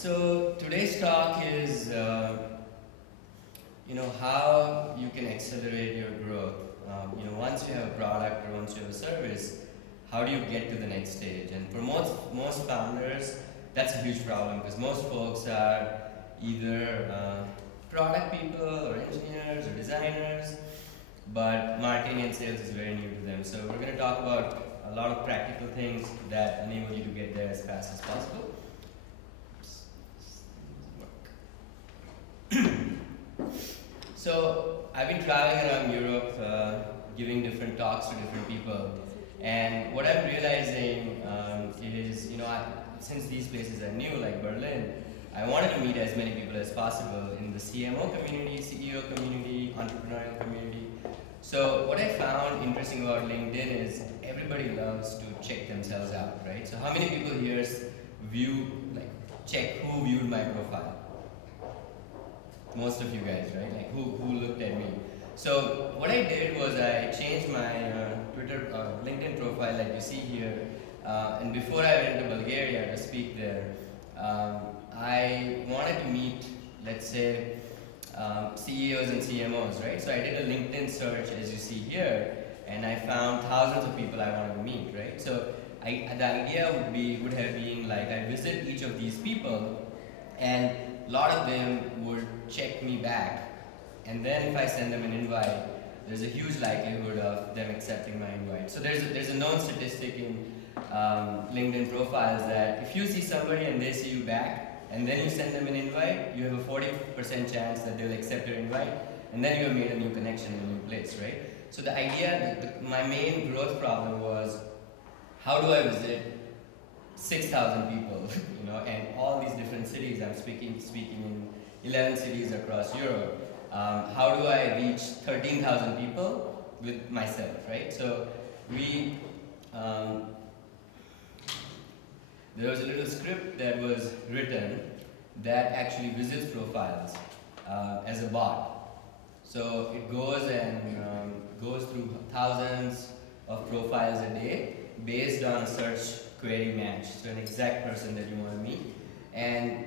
So today's talk is, how you can accelerate your growth. Once you have a product or once you have a service, how do you get to the next stage? And for most founders, that's a huge problem because most folks are either product people or engineers or designers, but marketing and sales is very new to them. So we're going to talk about a lot of practical things that enable you to get there as fast as possible. So I've been traveling around Europe, giving different talks to different people, and what I'm realizing is, since these places are new, like Berlin, I wanted to meet as many people as possible in the CMO community, CEO community, entrepreneurial community. So what I found interesting about LinkedIn is everybody loves to check themselves out, right? So how many people here check who viewed my profile? Most of you guys, right? Like who looked at me. So what I did was I changed my LinkedIn profile like you see here. And before I went to Bulgaria to speak there, I wanted to meet, let's say, CEOs and CMOs, right? So I did a LinkedIn search as you see here, and I found thousands of people I wanted to meet, right? So the idea would have been like I visit each of these people, and a lot of them would check me back, and then if I send them an invite, there's a huge likelihood of them accepting my invite. So there's a known statistic in LinkedIn profiles that if you see somebody and they see you back, and then you send them an invite, you have a 40% chance that they'll accept your invite, and then you have made a new connection in a new place, right? So the idea, my main growth problem was, how do I visit 6,000 people, and all these different cities? I'm speaking in 11 cities across Europe. How do I reach 13,000 people with myself, right? So there was a little script that was written that actually visits profiles as a bot. So it goes and goes through thousands of profiles a day based on a search query match, so an exact person that you want to meet. And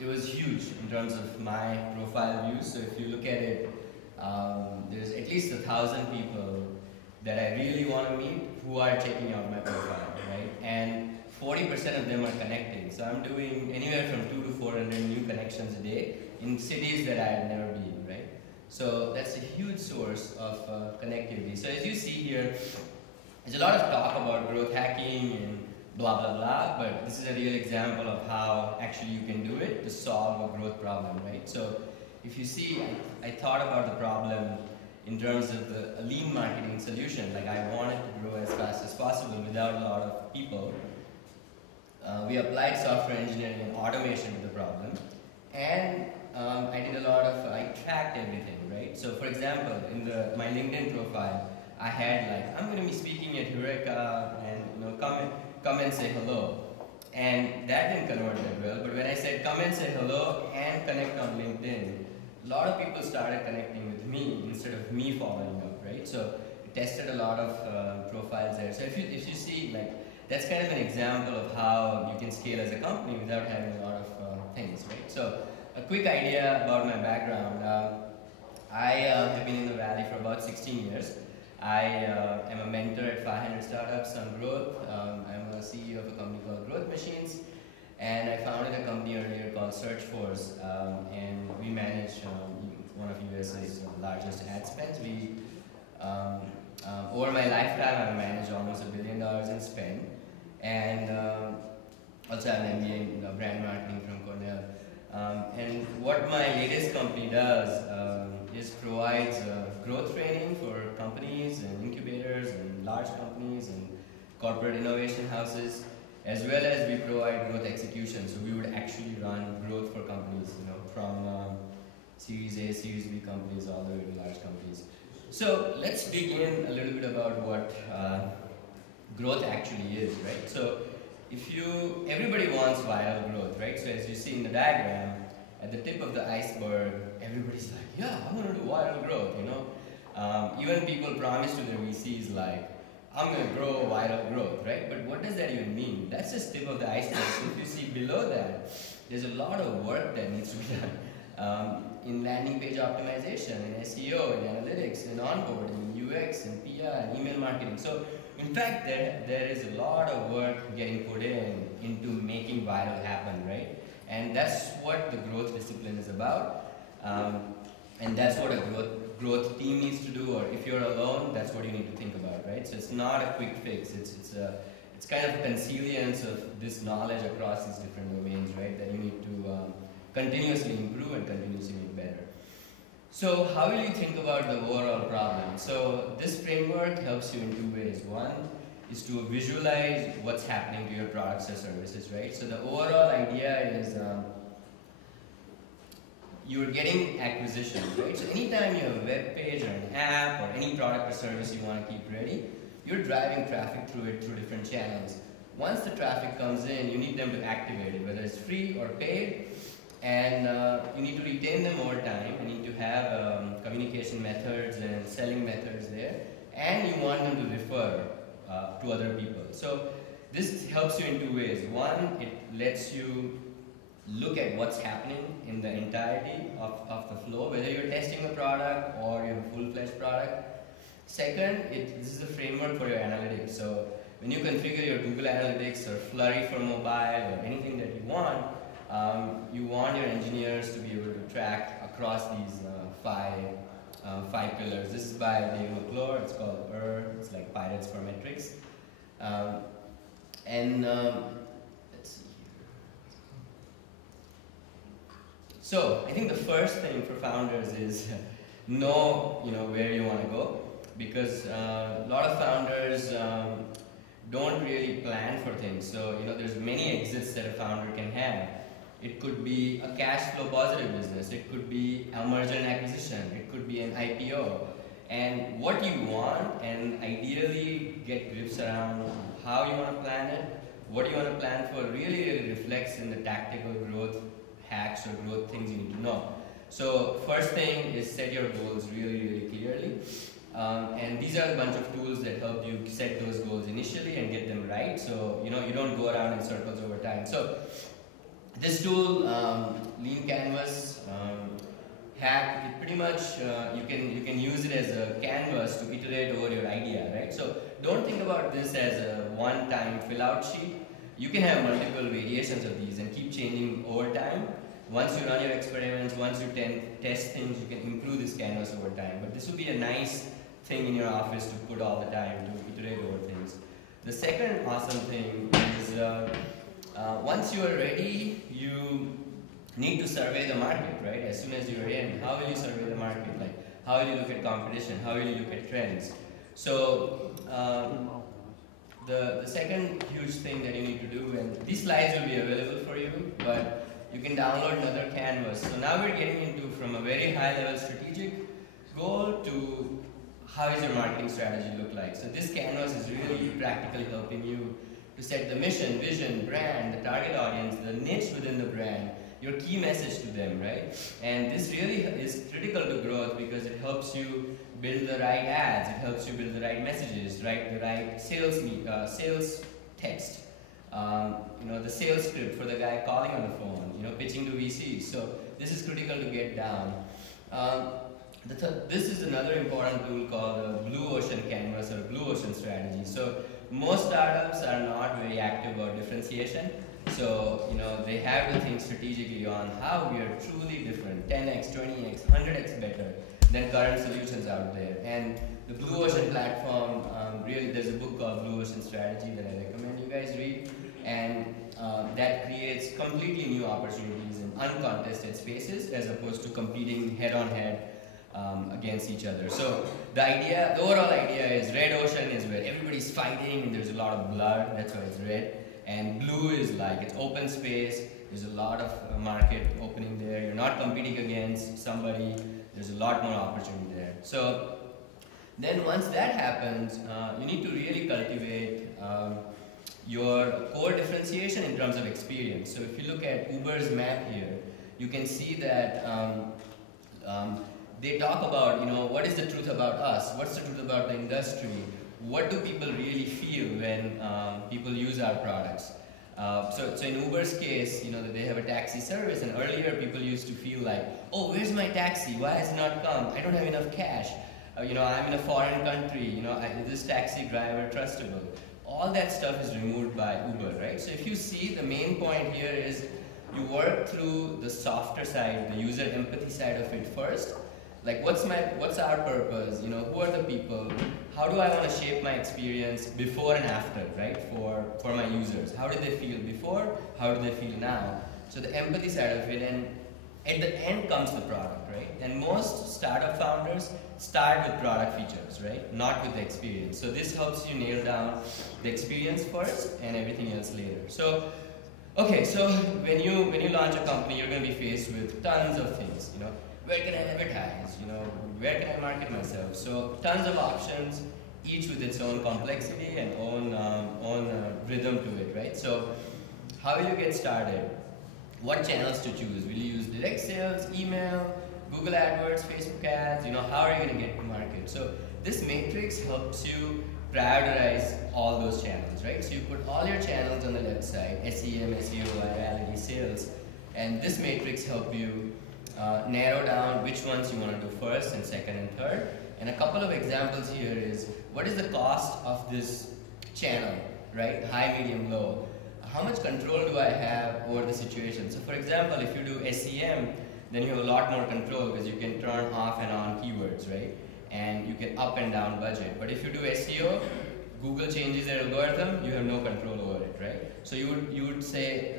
it was huge in terms of my profile views. So if you look at it, there's at least 1,000 people that I really want to meet who are checking out my profile, right? And 40% of them are connecting. So I'm doing anywhere from 200 to 400 new connections a day in cities that I had never been, right? So that's a huge source of connectivity. So as you see here, there's a lot of talk about growth hacking and blah, blah, blah, but this is a real example of how actually you can do it to solve a growth problem, right? So if you see, I thought about the problem in terms of a lean marketing solution. Like I wanted to grow as fast as possible without a lot of people. We applied software engineering and automation to the problem, and I tracked everything, right? So for example, in my LinkedIn profile, I had I'm going to be speaking at Heureka, and come and say hello. And that didn't convert that well, but when I said come and say hello and connect on LinkedIn, a lot of people started connecting with me instead of me following up, right? So it tested a lot of profiles there. So if you see, that's kind of an example of how you can scale as a company without having a lot of things, right? So a quick idea about my background. I have been in the Valley for about 16 years. I am a mentor at 500 startups on growth. I'm a CEO of a company called Growth Machines. And I founded a company earlier called Searchforce, and we manage one of US's largest ad spends. Over my lifetime, I've managed almost $1 billion in spend, and also I have an MBA in brand marketing from Cornell. And what my latest company does is provides growth training for companies and incubators and large companies and corporate innovation houses, as well as we provide growth execution. So we would actually run growth for companies, from Series A, Series B companies all the way to large companies. So let's dig in a little bit about what growth actually is, right? So everybody wants viral growth, right? So as you see in the diagram, at the tip of the iceberg, everybody's like, yeah, I'm going to do viral growth, Even people promise to their VCs I'm going to grow viral growth, right? But what does that even mean? That's just tip of the iceberg. So if you see below that, there's a lot of work that needs to be done in landing page optimization, in SEO, in analytics, in onboarding, in UX, in PR, and email marketing. So in fact, there is a lot of work getting put into making viral happen, right? And that's what the growth discipline is about. And that's what a growth team needs to do, or if you're alone, that's what you need to think about, right? So it's not a quick fix. It's kind of consilience of this knowledge across these different domains, right? That you need to continuously improve and continuously make better. So how will you think about the overall problem? So this framework helps you in two ways. One is to visualize what's happening to your products or services, right? So the overall idea is you're getting acquisition, right? So anytime you have a web page or an app or any product or service you want to keep ready, you're driving traffic through it through different channels. Once the traffic comes in, you need them to activate it, whether it's free or paid, and you need to retain them over time. You need to have communication methods and selling methods there, and you want them to refer to other people. So this helps you in two ways. One, it lets you look at what's happening in the entirety of the flow, whether you're testing a product or you have a full-fledged product. Second, this is a framework for your analytics. So when you configure your Google Analytics or Flurry for mobile or anything that you want your engineers to be able to track across these five pillars. This is by Dave McClure. It's called It's like Pirates for Metrics. So I think the first thing for founders is know where you want to go, because a lot of founders don't really plan for things. So there's many exits that a founder can have. It could be a cash flow positive business. It could be a merger and acquisition. It could be an IPO. And what you want, and ideally get grips around how you want to plan it, what you want to plan for, really reflects in the tactical growth hacks or growth things you need to know. So first thing is set your goals really clearly. And these are a bunch of tools that help you set those goals initially and get them right. So you don't go around in circles over time. So this tool, Lean Canvas hack, it pretty much you can use it as a canvas to iterate over your idea, right? So don't think about this as a one-time fill-out sheet. You can have multiple variations of these and keep changing over time. Once you run your experiments, once you test things, you can improve this canvas over time. But this would be a nice thing in your office to put all the time to iterate over things. The second awesome thing is once you are ready, you need to survey the market, right? As soon as you're in, how will you survey the market? Like, how will you look at competition? How will you look at trends? So the second huge thing that you need to do, and these slides will be available for you, but you can download another canvas. So now we're getting into from a very high level strategic goal to how does your marketing strategy look like. So this canvas is really practically helping you to set the mission, vision, brand, the target audience, the niche within the brand, your key message to them, right? And this really is critical to growth because it helps you build the right ads, it helps you build the right messages, right? The right sales text, the sales script for the guy calling on the phone, pitching to VCs. So this is critical to get down. This is another important tool called the Blue Ocean Canvas or Blue Ocean Strategy. So most startups are not very active about differentiation. So, they have to think strategically on how we are truly different, 10x, 20x, 100x better than current solutions out there. And the Blue Ocean platform, really, there's a book called Blue Ocean Strategy that I recommend you guys read. And that creates completely new opportunities in uncontested spaces as opposed to competing head-on-head against each other. So the overall idea is red ocean is where everybody's fighting and there's a lot of blood, that's why it's red. And blue is like it's open space, there's a lot of market opening there, you're not competing against somebody, there's a lot more opportunity there. So then once that happens, you need to really cultivate your core differentiation in terms of experience. So if you look at Uber's map here, you can see that they talk about, what is the truth about us? What's the truth about the industry? what do people really feel when people use our products? So in Uber's case, that they have a taxi service, and earlier people used to feel like, oh, where's my taxi? Why has it not come? I don't have enough cash. I'm in a foreign country. Is this taxi driver trustable? All that stuff is removed by Uber, right? So if you see, the main point here is you work through the softer side, the user empathy side of it first. Like, what's our purpose? Who are the people? How do I want to shape my experience before and after, right? For my users. How did they feel before? How do they feel now? So the empathy side of it, and at the end comes the product, right? And most startup founders start with product features, right? Not with the experience. So this helps you nail down the experience first and everything else later. So, okay, so when you launch a company, you're going to be faced with tons of things, Where can I advertise? Where can I market myself? So tons of options, each with its own complexity and own rhythm to it, right? So how will you get started? What channels to choose? Will you use direct sales, email, Google AdWords, Facebook ads? How are you going to get to market? So this matrix helps you prioritize all those channels, right? So you put all your channels on the left side, SEM, SEO, virality, sales, and this matrix helps you narrow down which ones you want to do first and second and third. And a couple of examples here is, what is the cost of this channel, right? High, medium, low. How much control do I have over the situation? So for example, if you do SEM, then you have a lot more control because you can turn off and on keywords, right? And you can up and down budget. But if you do SEO, Google changes their algorithm, you have no control over it, right? So you would say,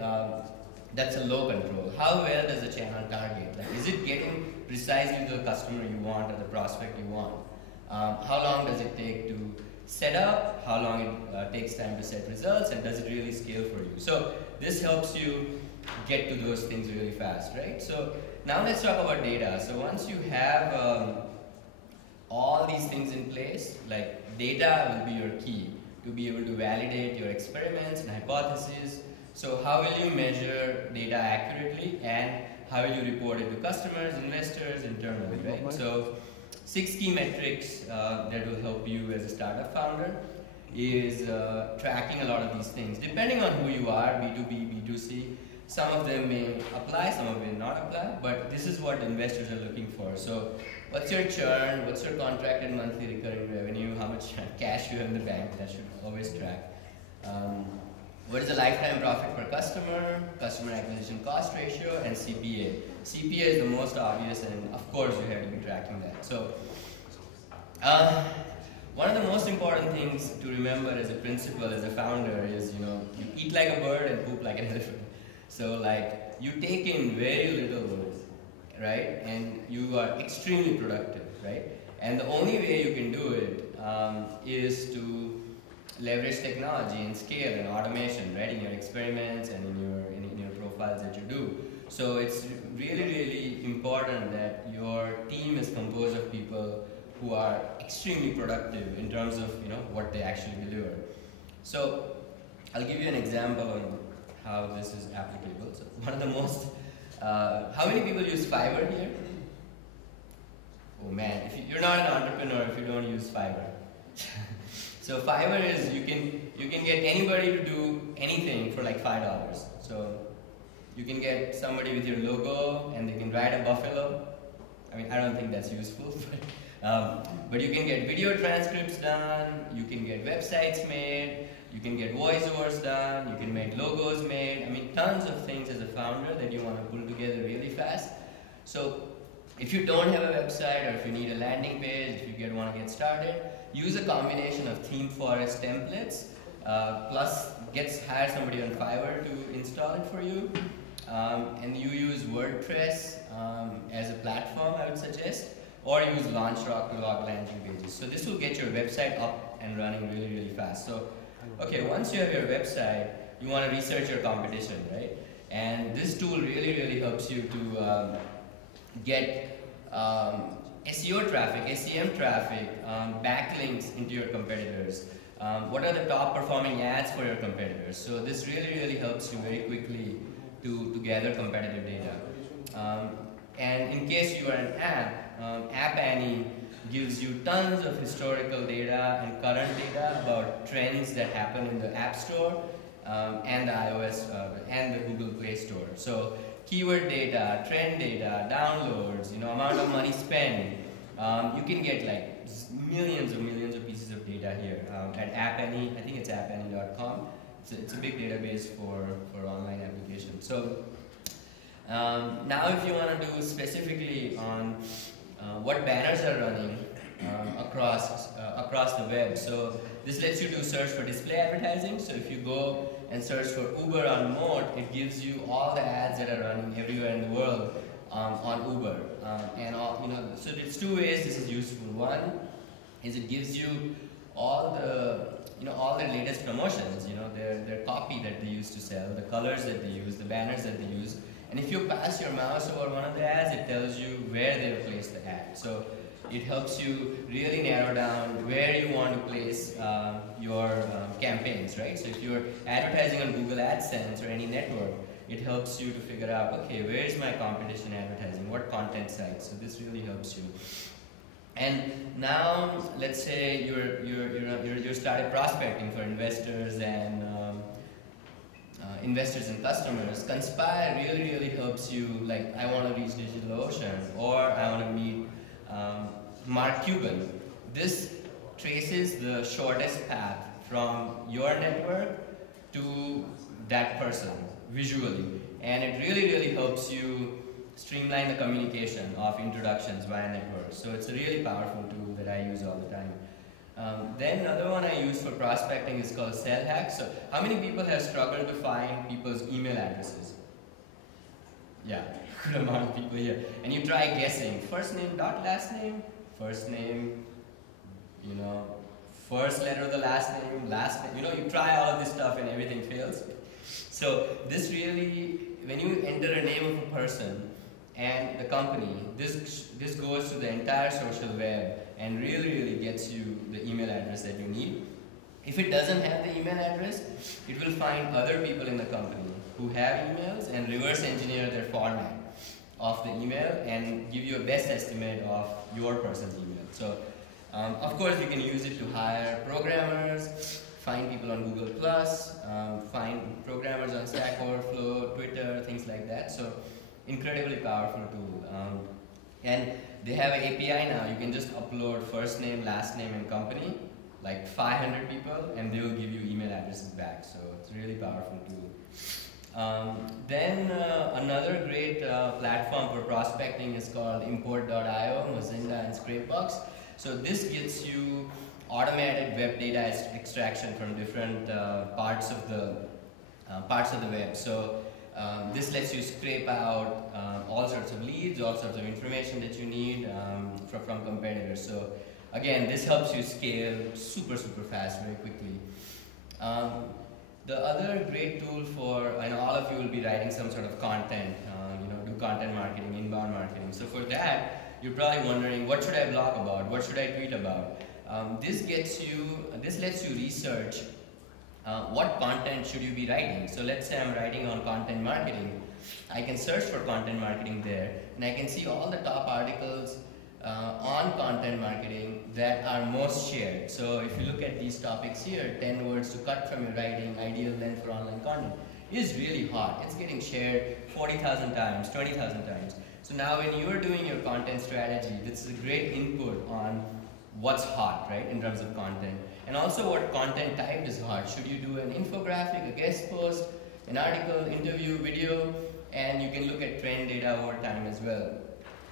that's a low control. How well does the channel target? Like, is it getting precisely to the customer you want or the prospect you want? How long does it take to set up? How long it takes time to set results? And does it really scale for you? So this helps you get to those things really fast, right? So now let's talk about data. So once you have all these things in place, like data will be your key to be able to validate your experiments and hypotheses. So how will you measure data accurately, and how will you report it to customers, investors, internally, right? So 6 key metrics that will help you as a startup founder is tracking a lot of these things. Depending on who you are, B2B, B2C, some of them may apply, some of them may not apply, but this is what investors are looking for. So what's your churn, what's your contracted monthly recurring revenue, how much cash you have in the bank, that should always track. What is the lifetime profit per customer, customer acquisition cost ratio, and CPA. CPA is the most obvious, and of course you have to be tracking that. So one of the most important things to remember as a principle, as a founder, is you eat like a bird and poop like an elephant. So like, you take in very little, right, and you are extremely productive, right? And the only way you can do it is to leverage technology and scale and automation, right, in your experiments and in your profiles that you do. So it's really, really important that your team is composed of people who are extremely productive in terms of what they actually deliver. So I'll give you an example on how this is applicable. So one of the most, how many people use Fiverr here? Oh man, if you're not an entrepreneur if you don't use Fiverr. So Fiverr is, you can get anybody to do anything for like $5. So you can get somebody with your logo and they can ride a buffalo. I mean, I don't think that's useful, but you can get video transcripts done, you can get websites made, you can get voiceovers done, you can make logos made. I mean, tons of things as a founder that you want to pull together really fast. So if you don't have a website, or if you need a landing page, if you want to get started, use a combination of theme forest templates, plus hire somebody on Fiverr to install it for you, and you use WordPress as a platform, I would suggest, or use LaunchRock to log landing pages. So this will get your website up and running really, really fast. So, okay, once you have your website, you want to research your competition, right? And this tool really, really helps you to get SEO traffic, SEM traffic, backlinks into your competitors. What are the top performing ads for your competitors? So this really, really helps you very quickly to gather competitive data. And in case you are an app, App Annie gives you tons of historical data and current data about trends that happen in the App Store and the iOS and the Google Play Store. So keyword data, trend data, downloads, amount of money spent. You can get like millions of pieces of data here at AppAny. I think it's appany.com. It's a big database for online applications. So now if you want to do specifically on what banners are running across the web. So this lets you do search for display advertising. So if you go and search for Uber on Moat, it gives you all the ads that are running everywhere in the world on Uber. So there's two ways this is useful. One is it gives you all the latest promotions, their copy that they use to sell, the colors that they use, the banners that they use. And if you pass your mouse over one of the ads, it tells you where they've placed the ad. So it helps you really narrow down where you want to place your campaigns, right? So if you're advertising on Google AdSense or any network, it helps you to figure out, okay, where is my competition advertising? What content sites? So this really helps you. And now, let's say you're started prospecting for investors and customers. Conspire really helps you. Like, I want to reach DigitalOcean, or I want to meet Mark Cuban. This traces the shortest path from your network to that person visually, and it really helps you streamline the communication of introductions via networks. So it's a really powerful tool that I use all the time. Then another one I use for prospecting is called Cell Hack. So how many people have struggled to find people's email addresses? Yeah, good amount of people here. And you try guessing, first name dot last name, first name, first letter of the last name, you try all of this stuff and everything fails. So this really, when you enter a name of a person and the company, this goes to the entire social web and really gets you the email address that you need. If it doesn't have the email address, it will find other people in the company who have emails and reverse engineer their format of the email and give you a best estimate of your person's email. So of course you can use it to hire programmers, find people on Google+, find programmers on Stack Overflow, Twitter, things like that. So incredibly powerful tool. And they have an API now. You can just upload first name, last name, and company, like 500 people, and they will give you email addresses back. So it's a really powerful tool. Then another great platform for prospecting is called import.io, Mozinga, and Scrapebox. So this gets you automated web data extraction from different parts of the web. So this lets you scrape out all sorts of leads, all sorts of information that you need from competitors. So again, this helps you scale super fast, very quickly. The other great tool for, all of you will be writing some sort of content, do content marketing, inbound marketing. So for that, you're probably wondering, what should I blog about? What should I tweet about? This lets you research what content should you be writing. So let's say I'm writing on content marketing. I can search for content marketing there, and I can see all the top articles on content marketing that are most shared. So if you look at these topics here, 10 words to cut from your writing, ideal length for online content, is really hot. It's getting shared 40,000 times, 20,000 times. So now when you're doing your content strategy, this is a great input on what's hot, right, in terms of content. And also what content type is hot. Should you do an infographic, a guest post, an article, interview, video, and you can look at trend data over time as well.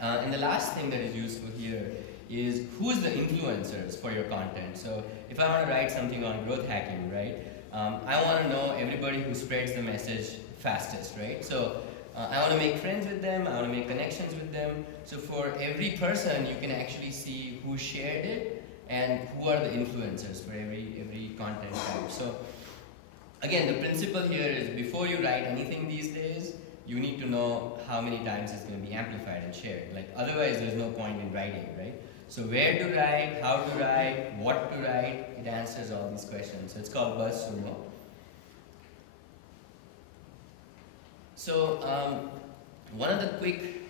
And the last thing that is useful here is who's the influencers for your content. So if I want to write something on growth hacking, right, I want to know everybody who spreads the message fastest, right? So I want to make friends with them, I want to make connections with them. So for every person, you can actually see who shared it and who are the influencers for every content type. So again, the principle here is before you write anything these days, you need to know how many times it's going to be amplified and shared. Like otherwise, there's no point in writing, right? So where to write, how to write, what to write, it answers all these questions. So it's called BuzzSumo. So one of the quick,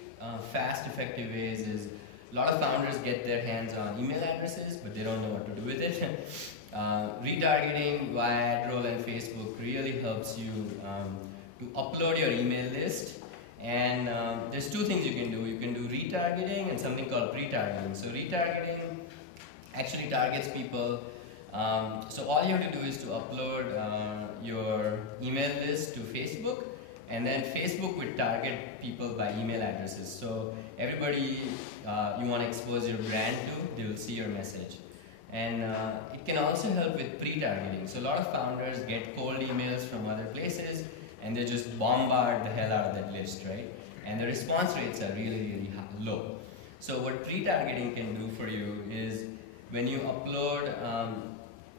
fast, effective ways is a lot of founders get their hands on email addresses, but they don't know what to do with it. Retargeting via AdRoll and Facebook really helps you to upload your email list. And there's two things you can do. You can do retargeting and something called pre-targeting. So retargeting actually targets people. So all you have to do is to upload your email list to Facebook, and then Facebook would target people by email addresses. So everybody you want to expose your brand to, they will see your message. And it can also help with pre-targeting. So a lot of founders get cold emails from other places, and they just bombard the hell out of that list, right? And the response rates are really, really low. So what pre-targeting can do for you is when you upload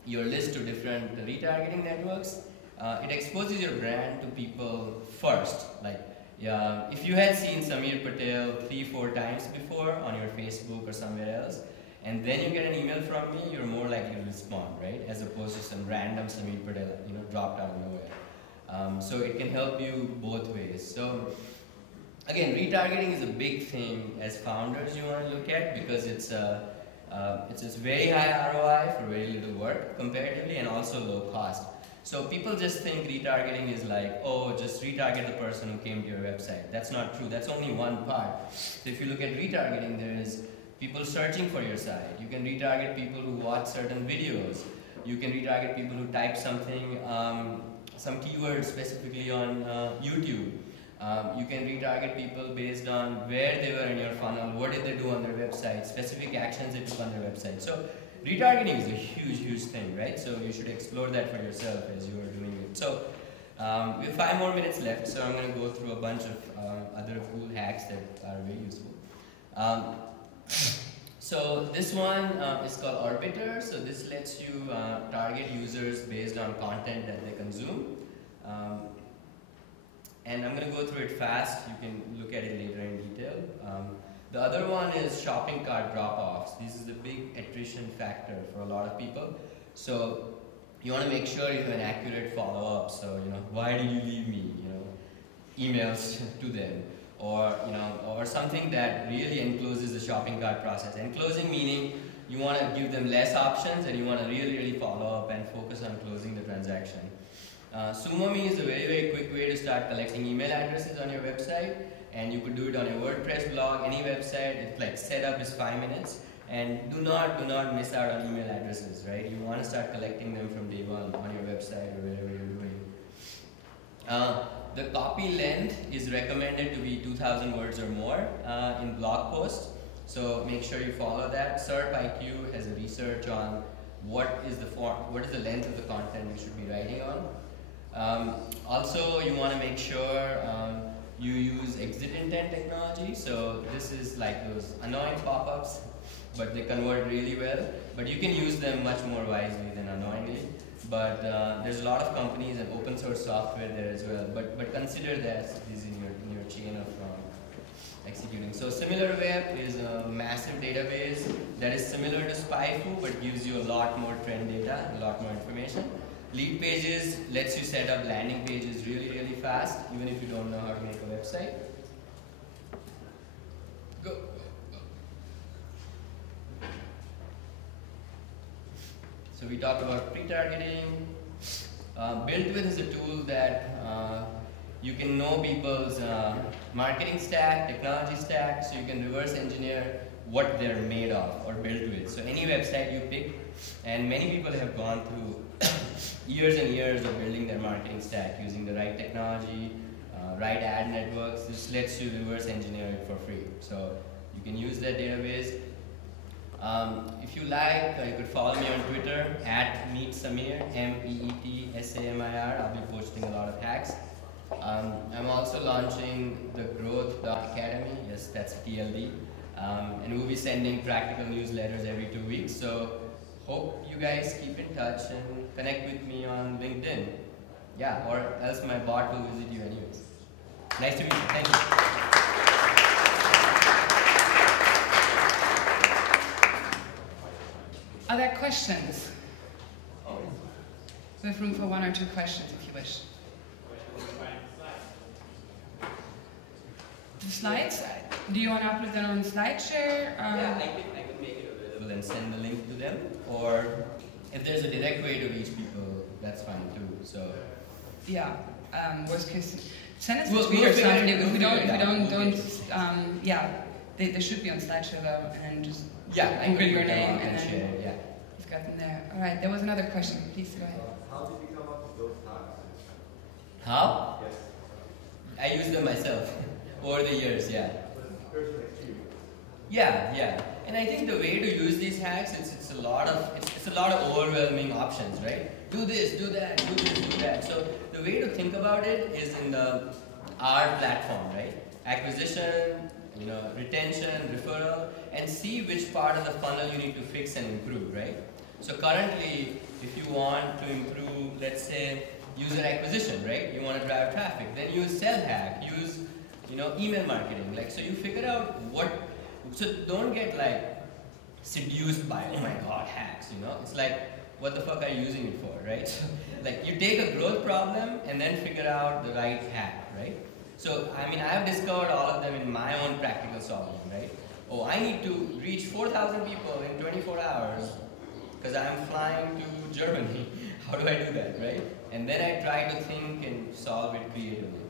your list to different retargeting networks, it exposes your brand to people first. Like, if you had seen Samir Patel 3-4 times before on your Facebook or somewhere else, and then you get an email from me, you're more likely to respond, right? As opposed to some random Samir Patel, dropped out of nowhere. So it can help you both ways. So again, retargeting is a big thing as founders you want to look at, because it's very high ROI for very little work comparatively, and also low cost. So people just think retargeting is like, oh, just retarget the person who came to your website. That's not true. That's only one part. So if you look at retargeting, there is people searching for your site. You can retarget people who watch certain videos. You can retarget people who type something, some keywords specifically on YouTube. You can retarget people based on where they were in your funnel, what did they do on their website, specific actions they took on their website. So retargeting is a huge, huge thing, right? So you should explore that for yourself as you are doing it. So we have 5 more minutes left, so I'm going to go through a bunch of other cool hacks that are very useful. So this one is called Orbiter. So this lets you target users based on content that they consume. And I'm going to go through it fast. You can look at it later in detail. The other one is shopping cart drop-offs. This is a big attrition factor for a lot of people. So you want to make sure you have an accurate follow-up. So, why did you leave me? Emails to them. Or, or something that really encloses the shopping cart process. Enclosing meaning you want to give them less options, and you want to really, really follow up and focus on closing the transaction. SumoMe is a very, very quick way to start collecting email addresses on your website, and you could do it on your WordPress blog, any website. It's like setup is 5 minutes, and do not miss out on email addresses, right? You want to start collecting them from day one on your website or wherever you're doing. The copy length is recommended to be 2,000 words or more in blog posts, so make sure you follow that. SERP IQ has a research on what is the length of the content you should be writing on. Also, you want to make sure you use exit intent technology. So this is like those annoying pop-ups, but they convert really well. But you can use them much more wisely than annoyingly. But there's a lot of companies and open source software there as well. But consider that is in your chain of executing. So SimilarWeb is a massive database that is similar to SpyFu, but gives you a lot more trend data, a lot more information. Lead Pages lets you set up landing pages really, really fast, even if you don't know how to make a website. Go. So we talked about pre-targeting. BuiltWith is a tool that you can know people's marketing stack, technology stack, so you can reverse engineer what they're made of or built with. So any website you pick, and many people have gone through years and years of building their marketing stack using the right technology, right ad networks. This lets you reverse engineer it for free. So you can use that database. If you like, you could follow me on Twitter @meetsamir, MEETSAMIR. I'll be posting a lot of hacks. I'm also launching the Growth Academy. Yes, that's TLD. And we'll be sending practical newsletters every 2 weeks. So hope you guys keep in touch and connect with me on LinkedIn. Yeah, or else my bot will visit you anyways. Nice to meet you. Thank you. Are there questions? We have room for 1 or 2 questions if you wish. The slides? Do you want to upload them on SlideShare? Yeah, I can make it available and send the link to them. Or if there's a direct way to reach people, that's fine too. So yeah, worst case. Send us We'll a tweet or figure it- something. we'll If we figure don't, it if we out. don't, We'll don't. figure it. Yeah, they should be on SlideShare though, and just yeah, I can Google your put them name up and share then it, yeah. you've got them there. All right, there was another question. Please go ahead. How did you come up with those hacks? How? Yes. I use them myself over the years, yeah. But it's a personal experience. Yeah. And I think the way to use these hacks, it's a lot of overwhelming options, right? Do this, do that, do this, do that. So the way to think about it is in the R platform, right? Acquisition, retention, referral, and see which part of the funnel you need to fix and improve, right? So currently, if you want to improve, let's say, user acquisition, right? You want to drive traffic, then use sell hack, use email marketing. So you figure out so don't get seduced by, oh my god, hacks, It's like, what the fuck are you using it for, right? So, you take a growth problem and then figure out the right hack, right? So, I've discovered all of them in my own practical solving, right? Oh, I need to reach 4,000 people in 24 hours because I'm flying to Germany. How do I do that, right? And then I try to think and solve it creatively.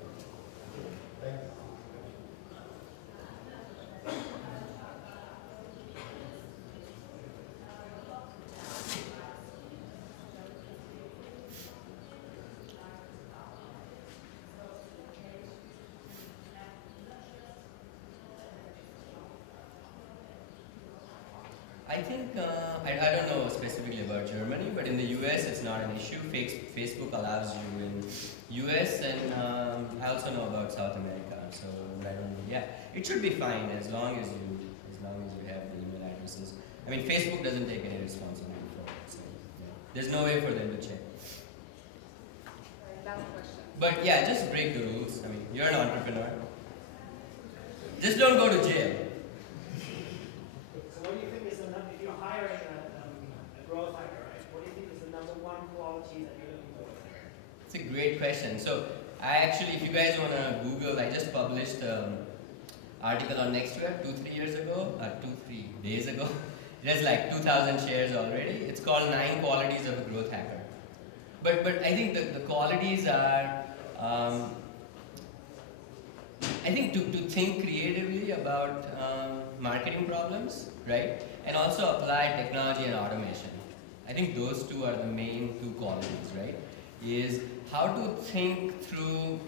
I think, I don't know specifically about Germany, but in the US it's not an issue. Facebook allows you in US, and I also know about South America, so I don't know. Yeah, it should be fine as long as you have the email addresses. Facebook doesn't take any responsibility for it, so yeah. There's no way for them to check. Last question. But yeah, just break the rules. You're an entrepreneur. Just don't go to jail. So what do you think is if you're hiring a growth hacker, right? What do you think is the number one quality that you're looking for? It's a great question. So I actually, if you guys want to Google, I just published an article on NextWeb 3 days ago. It has 2,000 shares already. It's called 9 Qualities of a Growth Hacker. But I think the qualities are, I think to think creatively about marketing problems, right? And also apply technology and automation. I think those two are the main 2 qualities, right? Is how to think through,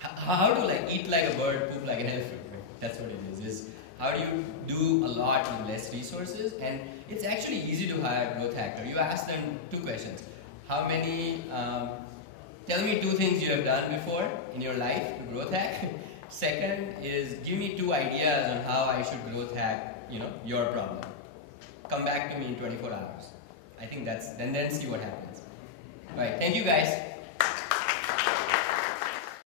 how to eat like a bird, poop like an elephant, right? That's what it is how do you do a lot with less resources? And it's actually easy to hire a growth hacker. You ask them 2 questions. How many, tell me 2 things you have done before in your life to growth hack. Second is give me 2 ideas on how I should growth hack, your problem. Come back to me in 24 hours. I think then see what happens. All right, thank you guys.